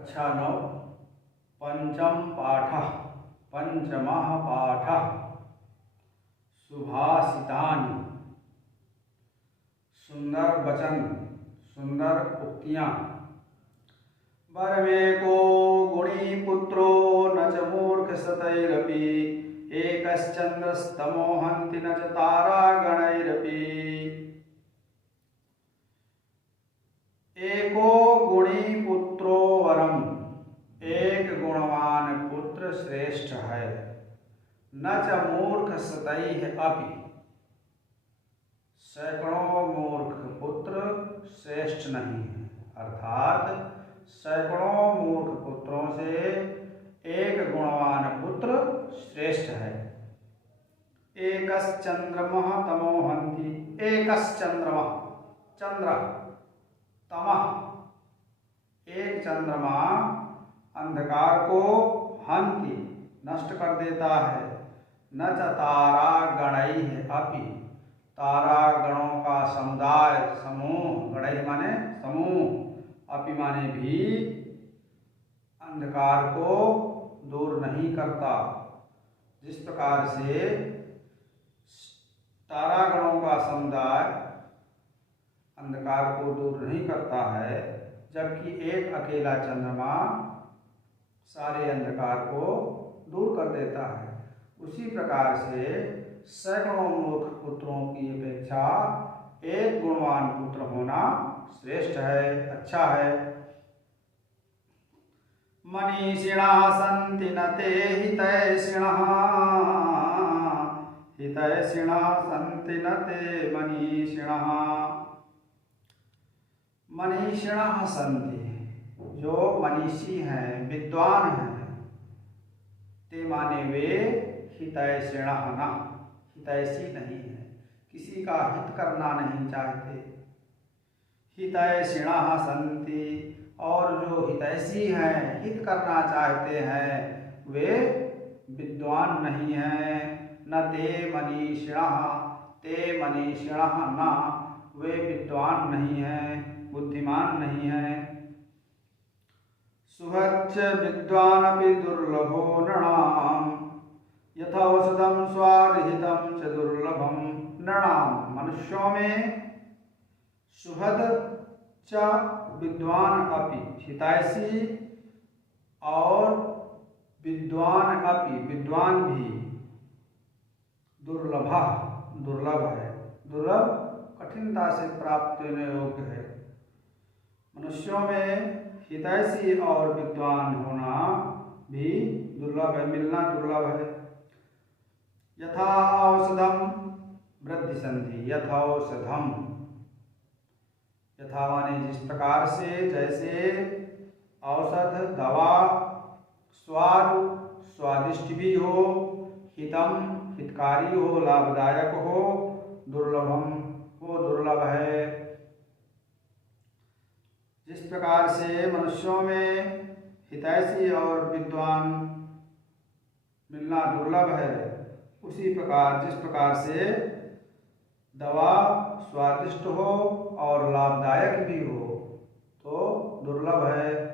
कक्षा 9 पंचम पाठः पंचमः पाठः सुभाषितानि। सुंदर वचन, सुंदर उक्तियाँ। वरमेको गुणी पुत्रो न च मूर्ख सतैरपि एकश्चन्द्रस्तमो हन्ति न च तारागणैरपि। एको गुणी पुत्रो वरम, एक गुणवान पुत्र श्रेष्ठ है। न च मूर्ख सतैः अपि, सैकड़ों मूर्ख पुत्र श्रेष्ठ नहीं है। अर्थात सैकड़ों मूर्ख पुत्रों से एक गुणवान पुत्र श्रेष्ठ है। एकश्चन्द्रमः तमो हन्ति, एकश्चन्द्रमः, चंद्र, तमः, एक चंद्रमा अंधकार को हन्ति, नष्ट कर देता है। न च तारागणैः अपि, तारागणों का समुदाय, समूह, गणैः माने समूह, अपि माने भी, अंधकार को दूर नहीं करता। जिस प्रकार से तारागणों का समुदाय अंधकार को दूर नहीं करता है, जबकि एक अकेला चंद्रमा सारे अंधकार को दूर कर देता है, उसी प्रकार से सैकड़ों मूर्ख पुत्रों की अपेक्षा एक गुणवान पुत्र होना श्रेष्ठ है, अच्छा है। मनीषिणः सन्ति न ते हितैषिणः, हितैषिणः सन्ति न ते मनीषिणः। मनीषिणः सन्ति, जो मनीषी हैं, विद्वान हैं, ते माने वे, हितैषिणः न, हितैषी नहीं है, किसी का हित करना नहीं चाहते। हितैषिणः सन्ति, और जो हितैषी हैं, हित करना चाहते हैं, वे विद्वान नहीं हैं। न ते मनीषिणः, ते मनीषिणः न, वे विद्वान नहीं हैं, बुद्धिमान नहीं हैं। सुहच्च विद्वानपि दुर्लभो नृणाम्, यथौषधं स्वार्हितं च दुर्लभं नृणाम्। मनुष्यों में सुहद च विद्वान अपि, हितैषी और विद्वान अपि, विद्वान भी, दुर्लभ, दुर्लभ है, दुर्लभ कठिनता से प्राप्त होने योग्य है। मनुष्यों में हितैषी और विद्वान होना भी दुर्लभ है, मिलना दुर्लभ है। यथा औषधम वृद्धि संधि, यथौषधम, यथा माने जिस प्रकार से, जैसे औषध, दवा, स्वाद, स्वादिष्ट भी हो, हितम, हितकारी हो, लाभदायक हो, दुर्लभम, वो दुर्लभ है। जिस प्रकार से मनुष्यों में हितैषी और विद्वान मिलना दुर्लभ है, उसी प्रकार जिस प्रकार से दवा स्वादिष्ट हो और लाभदायक भी हो, तो दुर्लभ है।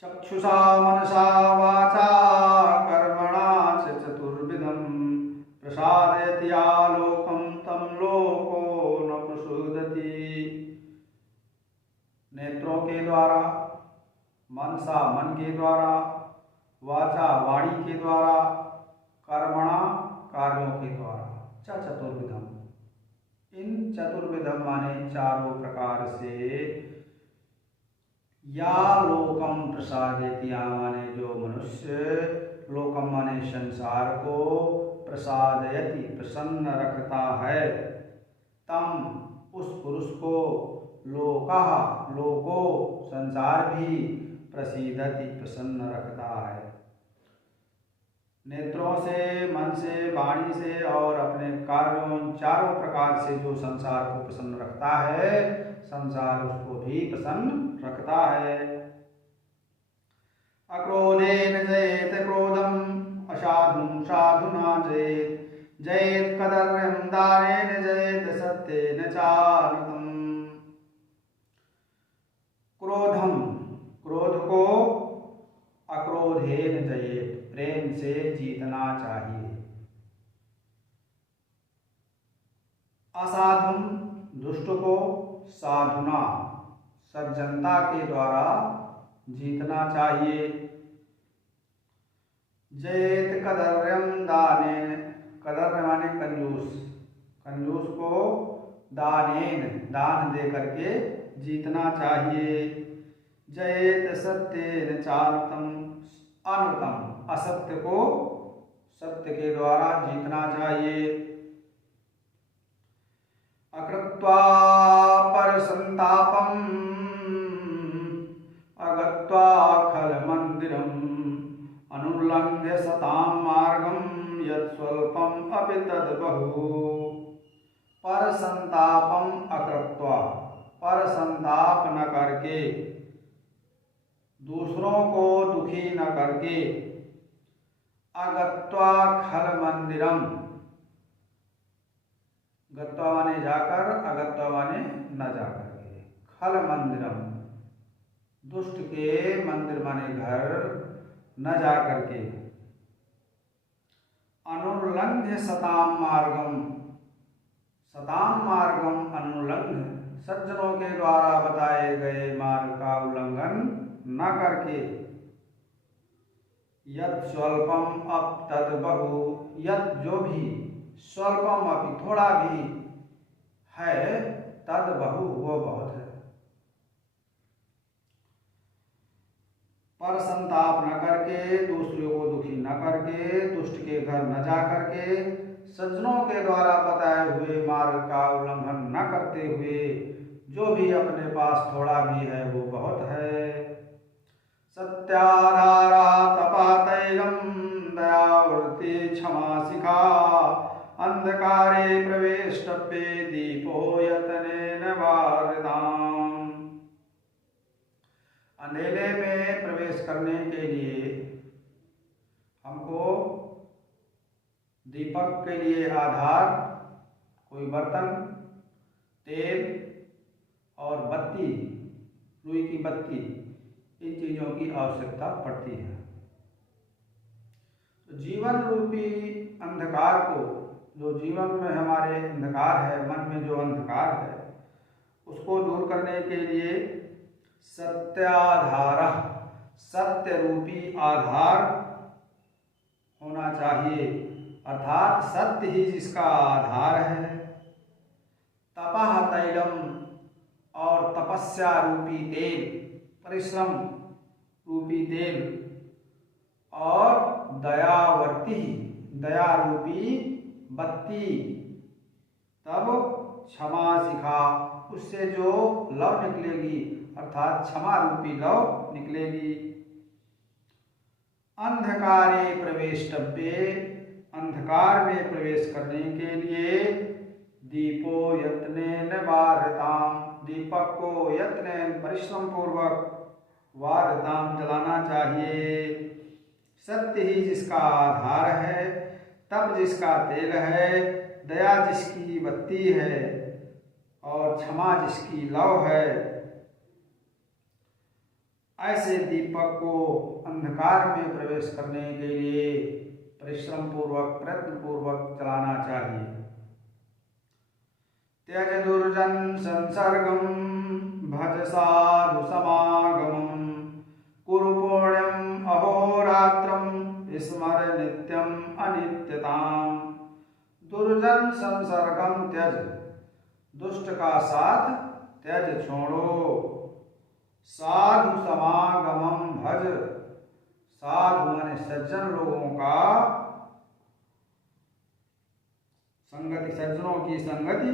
चक्षुषा मनसा वाचा कर्मणा च चतुर्विधं प्रसादयति आलोकं तं लोको न प्रसुदति। नेत्रों के द्वारा, मनसा मन के द्वारा, वाचा वाणी के द्वारा, कर्मणा कार्यों के द्वारा, च चतुर्विधम, इन चतुर्विधम माने चारों प्रकार से, या लोकम प्रसादेति, माने जो मनुष्य, लोकम माने संसार को, प्रसादयति प्रसन्न रखता है, तम उस पुरुष को, लोकः लोको संसार भी, प्रसीदति प्रसन्न रखता है। नेत्रों से, मन से, वाणी से और अपने कार्यों, चारों प्रकार से जो संसार को प्रसन्न रखता है, संसार उसको भी प्रसन्न रखता है। अक्रोधेन जयेत क्रोधम, असाधुं साधुना जयेत, जयेत कदर्यं दानेन जयेत सत्येन चानृतम्। क्रोधम, क्रोधेन जयेत, प्रेम से जीतना चाहिए। असाधुम, दुष्ट को साधुना, सज्जनता के द्वारा जीतना चाहिए। जयेत कदर्यम दानेन, कदर्य माने कंजूस, कंजूस को दानेन, दान दे करके जीतना चाहिए। जयेत सत्येन चानृतम, अनृतम, असत्य को सत्य के द्वारा जीतना चाहिए। अकृत्वा परसंतापम, अगत्वा खल मंदिरम, अनुल्लंघ्य सताम मार्गम, यत् स्वल्पम अपि तद् बहु। परसंतापम अकृत्वा, परसंताप न करके, दूसरों को दुखी न करके। अगत्वा खल मंदिरम, गत्वा माने जाकर, अगत्वा माने न जाकर के। खल मंदिरम, दुष्ट के मंदिर माने घर, न जाकर के। अनुल्लंघ्य सताम मार्गम, सताम मार्गम अनुल्लंघ्य, सज्जनों के द्वारा बताए गए मार्ग का उल्लंघन न करके। यत् स्वल्पम अप तद बहु, यत् जो भी, स्वल्पम अभी थोड़ा भी है, तद बहु वो बहुत है। पर संताप न करके, दूसरों को दुखी न करके, दुष्ट के घर न जा करके, सज्जनों के द्वारा बताए हुए मार्ग का उल्लंघन न करते हुए, जो भी अपने पास थोड़ा भी है वो बहुत है। सत्याधारा तपातैलम, दयावृत्ति क्षमा शिखा, अंधकारे प्रवेष्टव्ये दीपो यतनेन वारिताम्। अंधेरे में प्रवेश करने के लिए हमको दीपक के लिए आधार, कोई बर्तन, तेल और बत्ती, रुई की बत्ती, इन चीज़ों की आवश्यकता पड़ती है। तो जीवन रूपी अंधकार को, जो जीवन में हमारे अंधकार है, मन में जो अंधकार है, उसको दूर करने के लिए सत्याधार, सत्य रूपी आधार होना चाहिए, अर्थात सत्य ही जिसका आधार है। तपः तैलम, और तपस्या रूपी तेल, परिश्रम रूपी तेल, और दयावर्ती, दया रूपी बत्ती। तब क्षमा शिखा, उससे जो लौ निकलेगी, अर्थात क्षमा रूपी लौ निकलेगी। अंधकारे प्रवेष्टव्ये, अंधकार में प्रवेश करने के लिए दीपो यत्नेन वारिताम, दीपक को यत्नेन परिश्रम पूर्वक वारिताम जलाना चाहिए। सत्य ही जिसका आधार है, तप जिसका तेल है, दया जिसकी बत्ती है, और क्षमा जिसकी लौ है, ऐसे दीपक को अंधकार में प्रवेश करने के लिए परिश्रम पूर्वक, प्रयत्न पूर्वक चलाना चाहिए। त्यज दुर्जन संसर्गम, भज साधु समागमम, कुरु पुण्यम अहोरात्रम, स्मर नित्यम अनित्यताम। दुर्जन संसर्गम त्यज, दुष्ट का साथ त्यज छोड़ो। साधु समागमम भज, साधु माने सज्जन लोगों का संगति, सज्जनों की संगति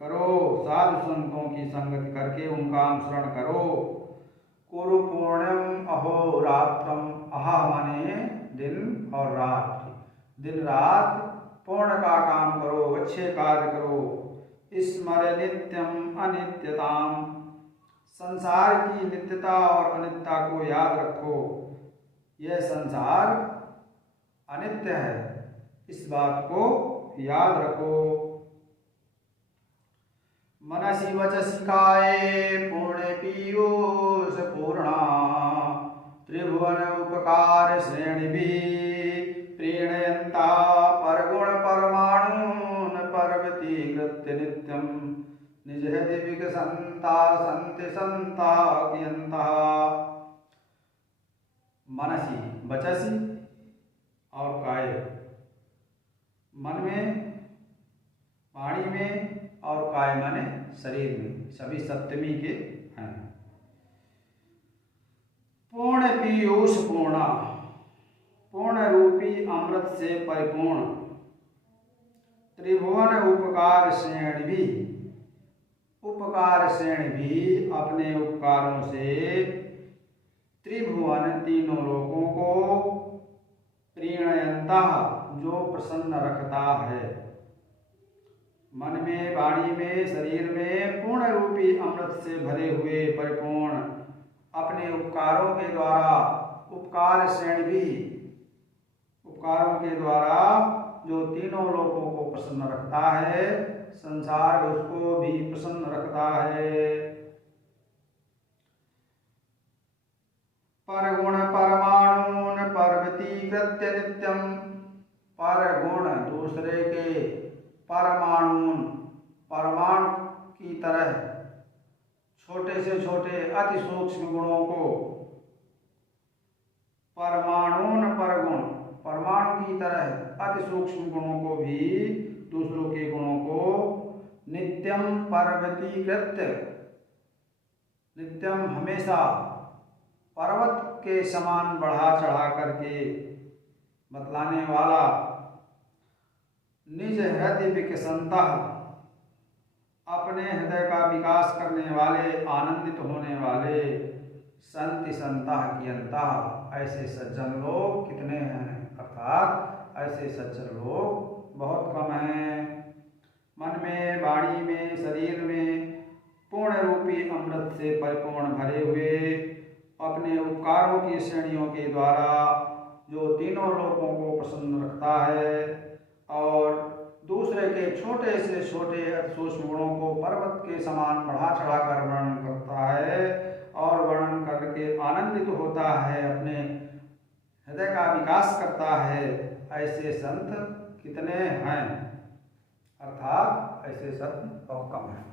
करो, साधु संतों की संगति करके उनका अनुसरण करो। कुरु पुण्यम अहोरात्रम, अहा माने दिन और रात, दिन रात पूर्ण का काम करो, अच्छे कार्य करो। स्मर नित्यम अनित्यताम, संसार की नित्यता और अनित्यता को याद रखो। यह संसार अनित्य है, इस बात को याद रखो। मनसि वचसि काये पुण्य पीयूष पूर्णा, त्रिभुवन उपकार श्रेणिभिः प्रीणयन्ता परगुण परमाणून् पर्वतीकृत्य नित्यं निज हृदि विकसन्ता सन्ति संता कियन्तः। मनसि वचसि और काय, मन में, वाणी में और काय माने शरीर में, सभी सप्तमी के हैं। पूर्ण पीयूष पूर्णा, पूर्ण रूपी अमृत से परिपूर्ण। त्रिभुवन उपकार श्रेणी भी, उपकार श्रेणी भी अपने उपकारों से त्रिभुवन तीनों लोगों को प्रीणयंता जो प्रसन्न रखता है। मन में, वाणी में, शरीर में पूर्ण रूपी अमृत से भरे हुए परिपूर्ण अपने उपकारों के द्वारा, उपकार श्रेणी भी उपकारों के द्वारा जो तीनों लोगों को प्रसन्न रखता है, संसार उसको भी प्रसन्न रखता है। परगुण परमाणून पर्वतीकृत्य नित्यम, परगुण दूसरे के परमाणुन परमाणु की तरह छोटे से छोटे अति सूक्ष्म गुणों को, परमाणुन परगुण परमाणु की तरह अति सूक्ष्म गुणों को भी, दूसरों के गुणों को नित्यम पर्वतीकृत्य, नित्यम हमेशा पर्वत के समान बढ़ा चढ़ा करके बतलाने वाला, निज हृदय विकसंता अपने हृदय का विकास करने वाले, आनंदित होने वाले, संति संता कियंता ऐसे सज्जन लोग कितने हैं, अर्थात ऐसे सज्जन लोग बहुत कम हैं। मन में, वाणी में, शरीर में पूर्ण रूपी अमृत से परिपूर्ण भरे हुए अपने उपकारों की श्रेणियों के द्वारा जो तीनों लोगों को प्रसन्न रखता है और दूसरे के छोटे से छोटे सूक्ष्म गुणों को पर्वत के समान बढ़ा चढ़ा कर वर्णन करता है और वर्णन करके आनंदित होता है, अपने हृदय का विकास करता है, ऐसे संत कितने हैं, अर्थात ऐसे संत बहुत कम हैं।